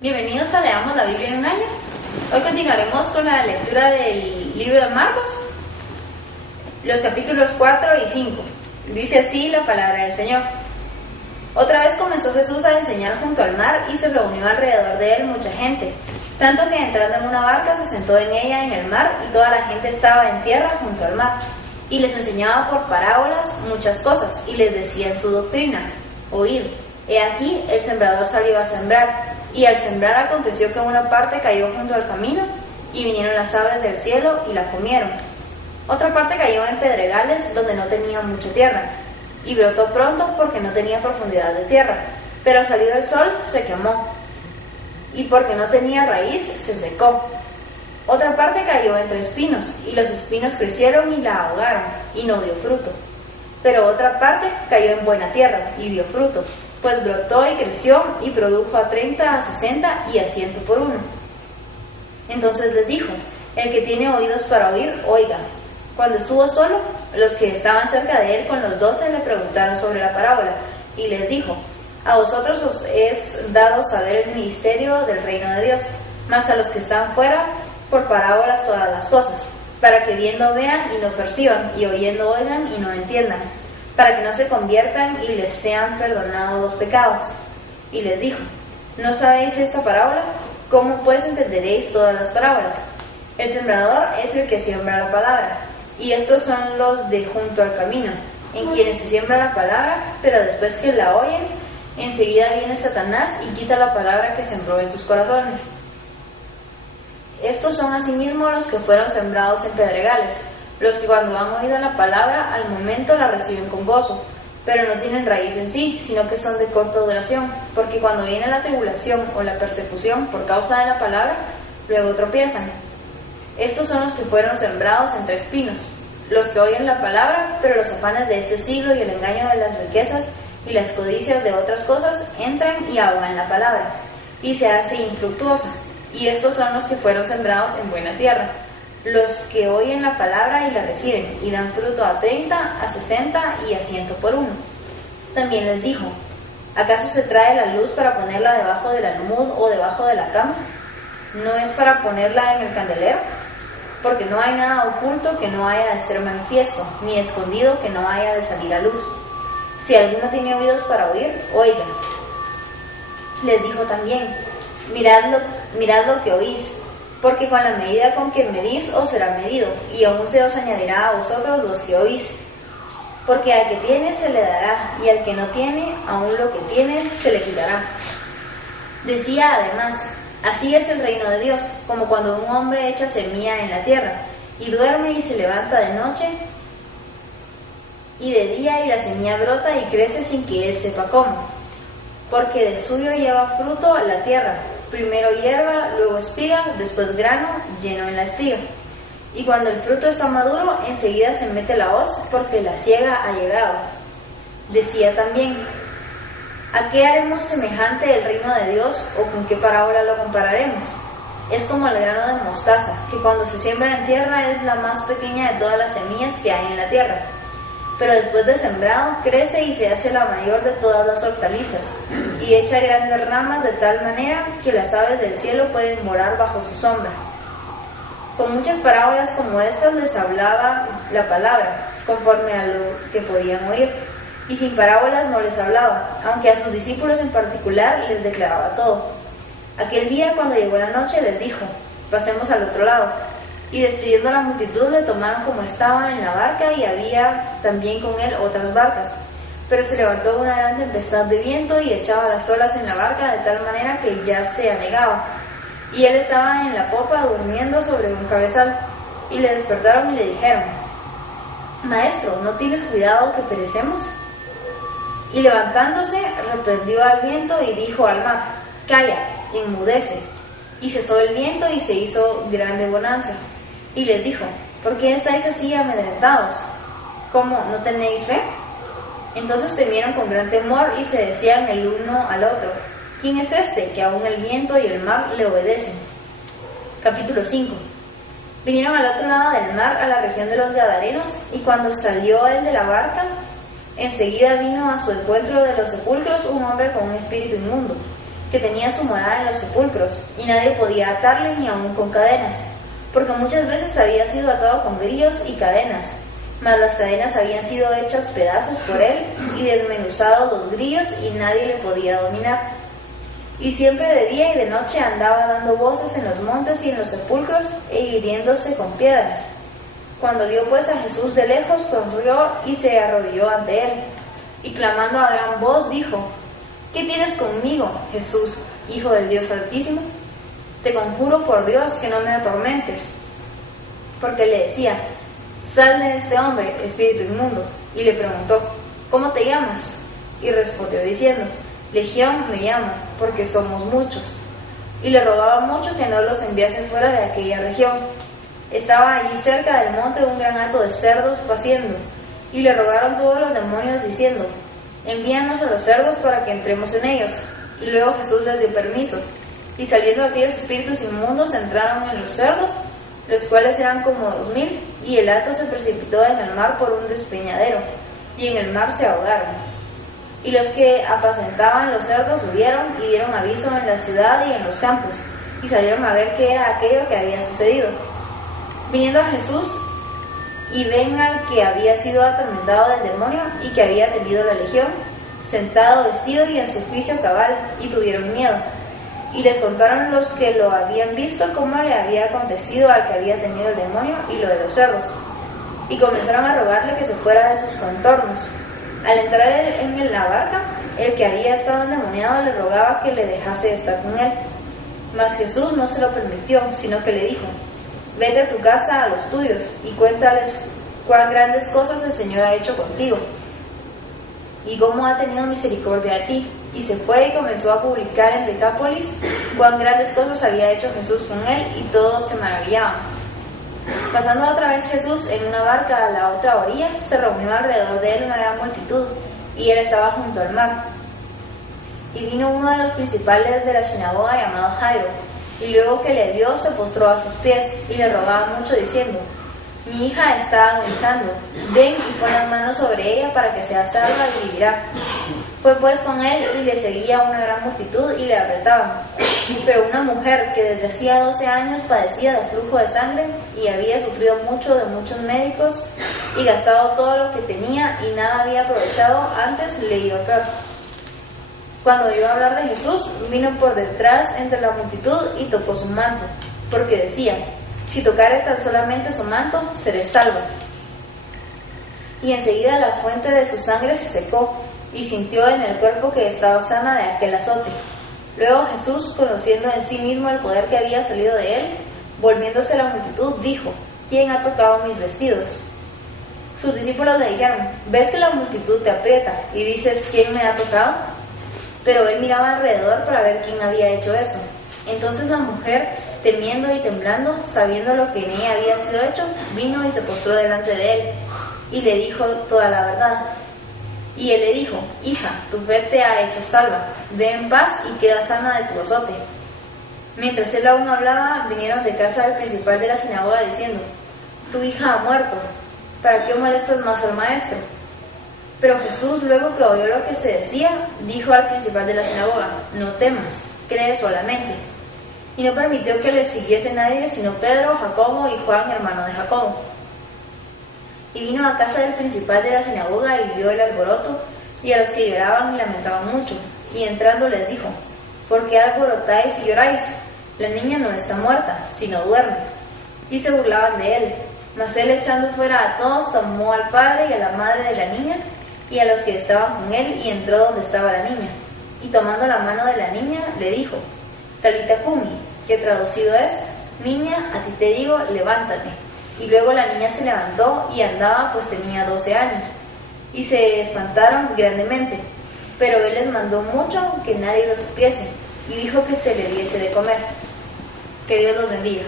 Bienvenidos a Leamos la Biblia en un año. Hoy continuaremos con la lectura del libro de Marcos, los capítulos 4 y 5. Dice así la palabra del Señor. Otra vez comenzó Jesús a enseñar junto al mar y se reunió alrededor de él mucha gente, tanto que entrando en una barca se sentó en ella en el mar y toda la gente estaba en tierra junto al mar. Y les enseñaba por parábolas muchas cosas y les decía en su doctrina: Oíd, he aquí el sembrador salió a sembrar. Y al sembrar aconteció que una parte cayó junto al camino, y vinieron las aves del cielo y la comieron. Otra parte cayó en pedregales donde no tenía mucha tierra, y brotó pronto porque no tenía profundidad de tierra, pero al salir el sol se quemó, y porque no tenía raíz se secó. Otra parte cayó entre espinos, y los espinos crecieron y la ahogaron, y no dio fruto. Pero otra parte cayó en buena tierra, y dio fruto, pues brotó y creció y produjo a 30, a 60 y a 100 por uno. Entonces les dijo: el que tiene oídos para oír, oiga. Cuando estuvo solo, los que estaban cerca de él con los 12 le preguntaron sobre la parábola, y les dijo: a vosotros os es dado saber el misterio del reino de Dios, mas a los que están fuera, por parábolas todas las cosas, para que viendo vean y no perciban, y oyendo oigan y no entiendan, para que no se conviertan y les sean perdonados los pecados. Y les dijo: ¿no sabéis esta parábola? ¿Cómo pues entenderéis todas las parábolas? El sembrador es el que siembra la palabra, y estos son los de junto al camino, en quienes se siembra la palabra, pero después que la oyen, enseguida viene Satanás y quita la palabra que sembró en sus corazones. Estos son asimismo los que fueron sembrados en pedregales, los que cuando han oído la palabra al momento la reciben con gozo, pero no tienen raíz en sí, sino que son de corta duración, porque cuando viene la tribulación o la persecución por causa de la palabra, luego tropiezan. Estos son los que fueron sembrados entre espinos, los que oyen la palabra, pero los afanes de este siglo y el engaño de las riquezas y las codicias de otras cosas entran y ahogan la palabra, y se hace infructuosa. Y estos son los que fueron sembrados en buena tierra, los que oyen la palabra y la reciben, y dan fruto a 30, a 60 y a 100 por uno. También les dijo: ¿acaso se trae la luz para ponerla debajo del almud o debajo de la cama? ¿No es para ponerla en el candelero? Porque no hay nada oculto que no haya de ser manifiesto, ni escondido que no haya de salir a luz. Si alguno tiene oídos para oír, oiga. Les dijo también: mirad lo que oís, porque con la medida con que medís os será medido, y aún se os añadirá a vosotros los que oís. Porque al que tiene se le dará, y al que no tiene, aún lo que tiene se le quitará. Decía además: así es el reino de Dios, como cuando un hombre echa semilla en la tierra, y duerme y se levanta de noche y de día, y la semilla brota y crece sin que él sepa cómo. Porque de suyo lleva fruto la tierra, primero hierba, luego espiga, después grano lleno en la espiga. Y cuando el fruto está maduro, enseguida se mete la hoz, porque la siega ha llegado. Decía también: ¿a qué haremos semejante el reino de Dios, o con qué parábola lo compararemos? Es como el grano de mostaza, que cuando se siembra en tierra es la más pequeña de todas las semillas que hay en la tierra. Pero después de sembrado, crece y se hace la mayor de todas las hortalizas, y echa grandes ramas de tal manera que las aves del cielo pueden morar bajo su sombra. Con muchas parábolas como estas les hablaba la palabra, conforme a lo que podían oír, y sin parábolas no les hablaba, aunque a sus discípulos en particular les declaraba todo. Aquel día, cuando llegó la noche, les dijo: pasemos al otro lado. Y despidiendo a la multitud, le tomaron como estaba en la barca, y había también con él otras barcas. Pero se levantó una gran tempestad de viento y echaba las olas en la barca de tal manera que ya se anegaba. Y él estaba en la popa durmiendo sobre un cabezal. Y le despertaron y le dijeron: Maestro, ¿no tienes cuidado que perecemos? Y levantándose, reprendió al viento y dijo al mar: Calla, enmudece. Y cesó el viento y se hizo grande bonanza. Y les dijo: ¿por qué estáis así amedrentados? ¿Cómo, no tenéis fe? Entonces temieron con gran temor y se decían el uno al otro: ¿quién es este que aún el viento y el mar le obedecen? Capítulo 5. Vinieron al otro lado del mar, a la región de los Gadarenos, y cuando salió él de la barca, enseguida vino a su encuentro de los sepulcros un hombre con un espíritu inmundo, que tenía su morada en los sepulcros, y nadie podía atarle ni aun con cadenas, porque muchas veces había sido atado con grillos y cadenas, mas las cadenas habían sido hechas pedazos por él y desmenuzados los grillos, y nadie le podía dominar. Y siempre de día y de noche andaba dando voces en los montes y en los sepulcros e hiriéndose con piedras. Cuando vio pues a Jesús de lejos, corrió y se arrodilló ante él, y clamando a gran voz dijo: ¿Qué tienes conmigo, Jesús, Hijo del Dios Altísimo? Te conjuro por Dios que no me atormentes. Porque le decía: Sal de este hombre, espíritu inmundo. Y le preguntó: ¿Cómo te llamas? Y respondió diciendo: Legión me llamo, porque somos muchos. Y le rogaba mucho que no los enviase fuera de aquella región. Estaba allí cerca del monte un gran hato de cerdos paciendo, y le rogaron todos los demonios diciendo: Envíanos a los cerdos para que entremos en ellos. Y luego Jesús les dio permiso, y saliendo aquellos espíritus inmundos entraron en los cerdos, los cuales eran como 2000, y el hato se precipitó en el mar por un despeñadero, y en el mar se ahogaron. Y los que apacentaban los cerdos huyeron y dieron aviso en la ciudad y en los campos, y salieron a ver qué era aquello que había sucedido. Viniendo a Jesús, y ven al que había sido atormentado del demonio y que había tenido la legión, sentado, vestido y en su juicio cabal, y tuvieron miedo. Y les contaron los que lo habían visto cómo le había acontecido al que había tenido el demonio y lo de los cerdos. Y comenzaron a rogarle que se fuera de sus contornos. Al entrar en la barca, el que había estado endemoniado le rogaba que le dejase estar con él. Mas Jesús no se lo permitió, sino que le dijo: Vete a tu casa a los tuyos y cuéntales cuán grandes cosas el Señor ha hecho contigo y cómo ha tenido misericordia de ti. Y se fue y comenzó a publicar en Decápolis cuán grandes cosas había hecho Jesús con él, y todos se maravillaban. Pasando otra vez Jesús en una barca a la otra orilla, se reunió alrededor de él una gran multitud, y él estaba junto al mar. Y vino uno de los principales de la sinagoga llamado Jairo, y luego que le vio se postró a sus pies, y le rogaba mucho diciendo: Mi hija está agonizando, ven y pon las manos sobre ella para que sea salva y vivirá. Fue pues con él y le seguía una gran multitud y le apretaban. Pero una mujer que desde hacía 12 años padecía de flujo de sangre y había sufrido mucho de muchos médicos y gastado todo lo que tenía y nada había aprovechado, antes le iba peor. Cuando oyó hablar de Jesús, vino por detrás entre la multitud y tocó su manto, porque decía: Si tocare tan solamente su manto, seré salva. Y enseguida la fuente de su sangre se secó, y sintió en el cuerpo que estaba sana de aquel azote. Luego Jesús, conociendo en sí mismo el poder que había salido de él, volviéndose a la multitud, dijo: ¿Quién ha tocado mis vestidos? Sus discípulos le dijeron: ¿Ves que la multitud te aprieta y dices: ¿Quién me ha tocado? Pero él miraba alrededor para ver quién había hecho esto. Entonces la mujer, temiendo y temblando, sabiendo lo que en ella había sido hecho, vino y se postró delante de él, y le dijo toda la verdad. Y él le dijo: Hija, tu fe te ha hecho salva, ve en paz y queda sana de tu azote. Mientras él aún hablaba, vinieron de casa del principal de la sinagoga diciendo: Tu hija ha muerto, ¿para qué molestas más al maestro? Pero Jesús, luego que oyó lo que se decía, dijo al principal de la sinagoga: No temas, cree solamente. Y no permitió que le siguiese nadie, sino Pedro, Jacobo y Juan, hermano de Jacobo. Y vino a casa del principal de la sinagoga y vio el alboroto y a los que lloraban y lamentaban mucho. Y entrando les dijo: ¿Por qué alborotáis y lloráis? La niña no está muerta, sino duerme. Y se burlaban de él. Mas él, echando fuera a todos, tomó al padre y a la madre de la niña y a los que estaban con él, y entró donde estaba la niña. Y tomando la mano de la niña, le dijo: Talita cumi, que traducido es: Niña, a ti te digo, levántate. Y luego la niña se levantó y andaba, pues tenía 12 años. Y se espantaron grandemente. Pero él les mandó mucho que nadie lo supiese, y dijo que se le diese de comer. Que Dios los bendiga.